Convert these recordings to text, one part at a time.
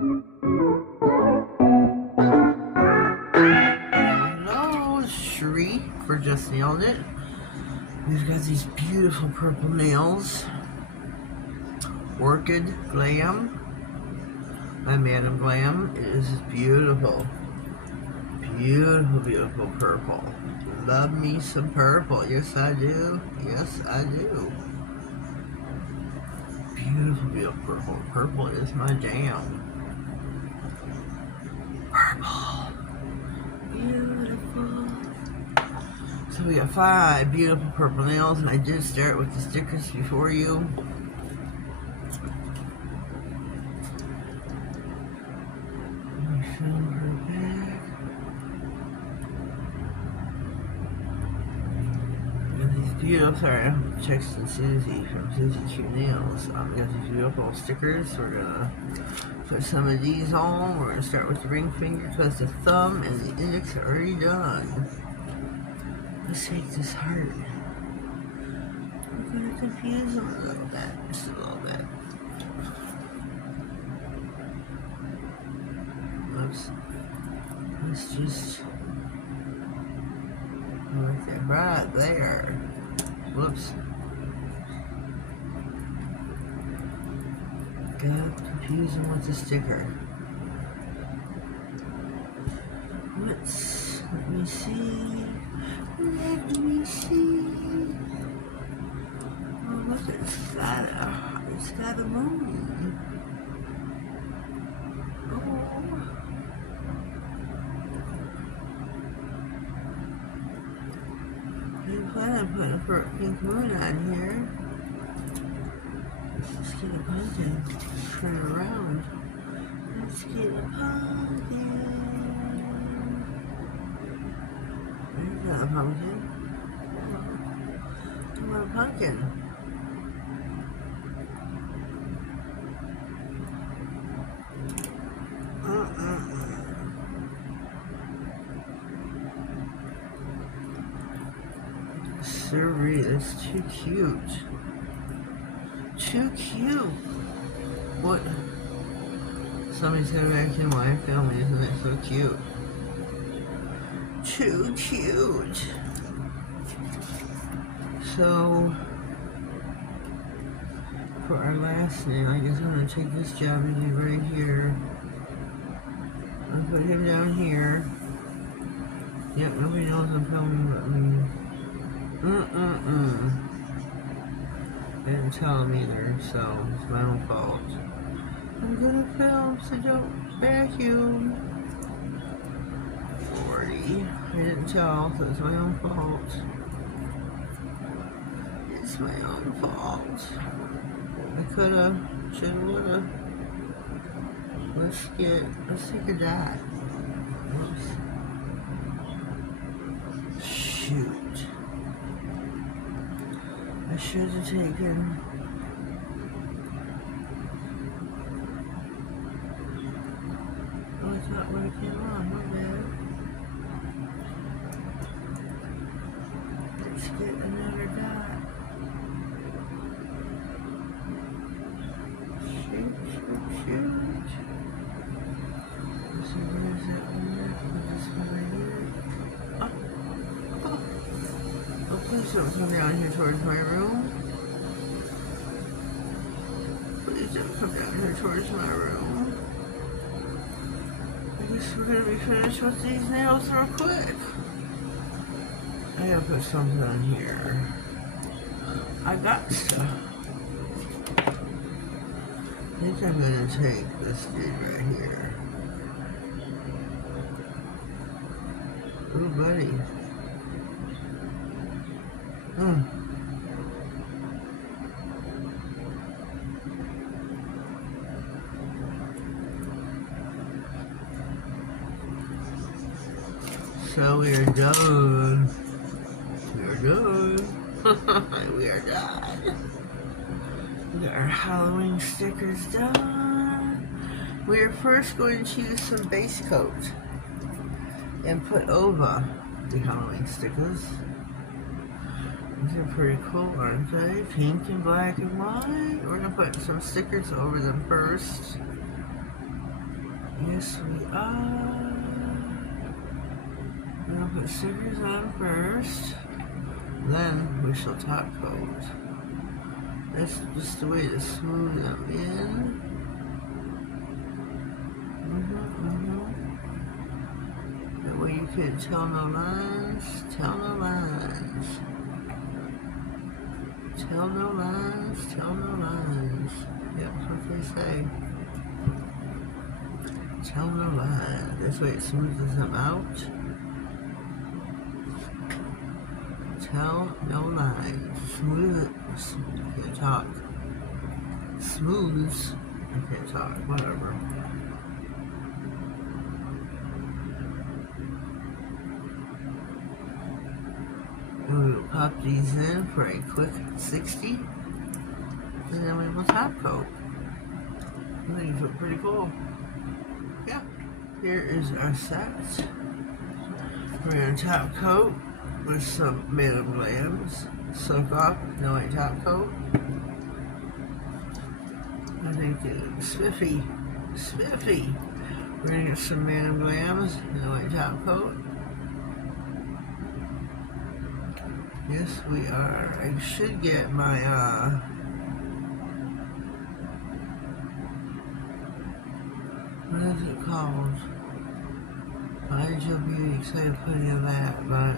Hello, Shree for Just Nailed It. We've got these beautiful purple nails. Orchid Glam by Madam Glam. It is beautiful. Beautiful, beautiful purple. Love me some purple. Yes, I do. Yes, I do. Beautiful, beautiful purple. Purple is my jam. Purple. Beautiful. So we got 5 beautiful purple nails, and I did start with the stickers before you. Beautiful, sorry, I'm texting Susie from Susie Cute Nails. We got these beautiful stickers. We're gonna put some of these on. We're gonna start with the ring finger because the thumb and the index are already done. Let's take this heart. We're gonna confuse them a little bit, just a little bit. Oops. Let's just right there. Whoops. Got confusing with the sticker. Let me see. Let me see. Oh, look, it's got a moon. Oh. I plan on putting a pink moon on here. Let's get a pumpkin. Turn it around. Let's get a pumpkin. There's not a pumpkin. I want a pumpkin. Sorry, that's too cute. Too cute. What? Somebody's gonna vacuum my family, isn't it so cute? Too cute. So, for our last nail, I guess I'm gonna take this jabby right here. I'll put him down here. Yep, nobody knows I'm filming but me. They didn't tell him either, so it's my own fault. I'm gonna film, so don't vacuum. 40. I didn't tell, so it's my own fault. It's my own fault. I coulda, shoulda, woulda. Let's take a dot. Oops. Shoot. I should have taken. Oh, it's not where it came on, my bad. Let's get another dot. Shoot. So where's that one? This one right here. Oh, please don't come down here towards my room. Please don't come down here towards my room. I guess we're gonna be finished with these nails real quick. I gotta put something on here. I got stuff. I think I'm gonna take this dude right here. Ooh, buddy. So we are done. We are done. We are done. We got our Halloween stickers done. We are first going to use some base coat and put over the Halloween stickers. These are pretty cool, aren't they? Pink and black and white. We're going to put some stickers over them first. Yes, we are. We're going to put stickers on first. Then we shall top coat. That's just the way to smooth them in. That way you can tell no lines, tell no lines. Tell no lines, tell no lines. Yep, that's what they say. Tell no lines. This way it smooths them out. Tell no lines. Smooth it. I can't talk. Smooths. I can't talk. Whatever. We will pop these in for a quick 60. And then we will top coat. These look pretty cool. Yeah. Here is our set. We're going to top coat with some Modelones. Soak off, no white top coat. I think it's spiffy. Spiffy. We're going to get some Modelones, no white top coat. Yes, we are. I should get my, what is it called? I'll be excited putting in that, but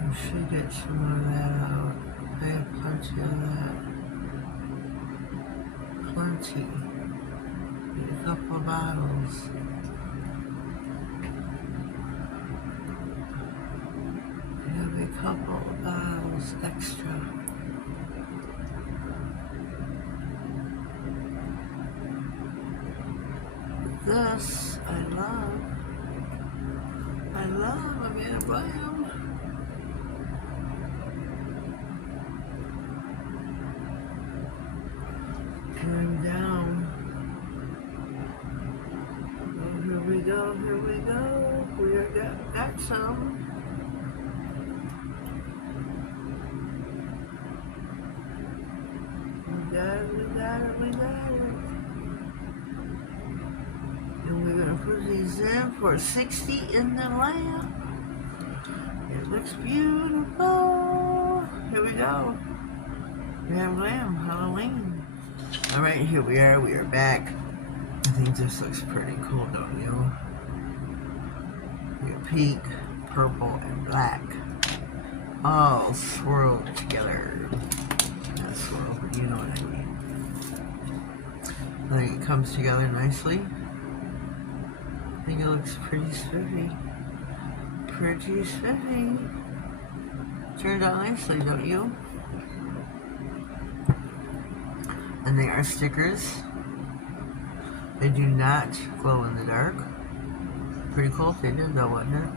I should get some more of that out. I have plenty of that. Plenty. Need a couple of bottles. A couple of bottles extra. This I love. I love. I'm gonna buy them. Turn down. Oh, here we go. Here we go. We got some. We got it. And we're going to put these in for 60 in the lamp. It looks beautiful. Here we go. We have Glam, Halloween. Alright, here we are. We are back. I think this looks pretty cool, don't you? We have pink, purple, and black. All swirled together. Not swirled, but you know what I mean. I think it comes together nicely. I think it looks pretty spiffy. Pretty spiffy. Turned out nicely, don't you? And they are stickers. They do not glow in the dark. Pretty cool if they did though, wasn't it?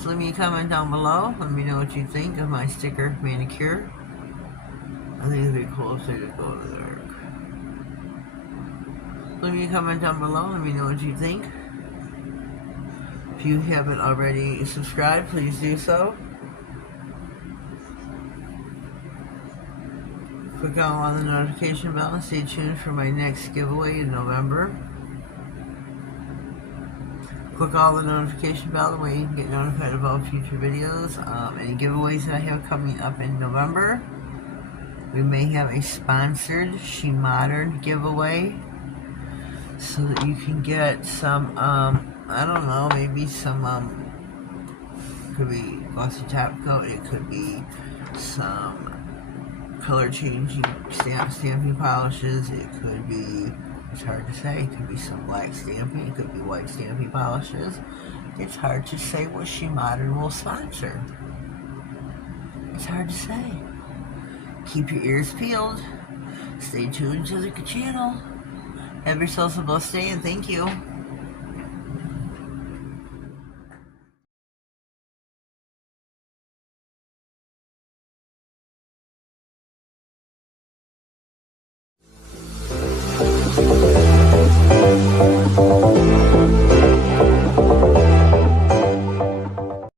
So leave me a comment down below. Let me know what you think of my sticker manicure. I think it'd be cool if they did glow in the dark. Leave me a comment down below. Let me know what you think. If you haven't already subscribed, please do so. Click on the notification bell and stay tuned for my next giveaway in November. Click all the notification bell, the way you can get notified of all future videos. Any giveaways that I have coming up in November. We may have a sponsored She Modern giveaway, so that you can get some, I don't know, maybe some, could be glossy top coat, it could be some color changing stamping polishes, it could be, it's hard to say, it could be some black stamping, it could be white stamping polishes. It's hard to say what She Modern will sponsor. It's hard to say. Keep your ears peeled. Stay tuned to the channel. Have yourselves a blessed day and thank you.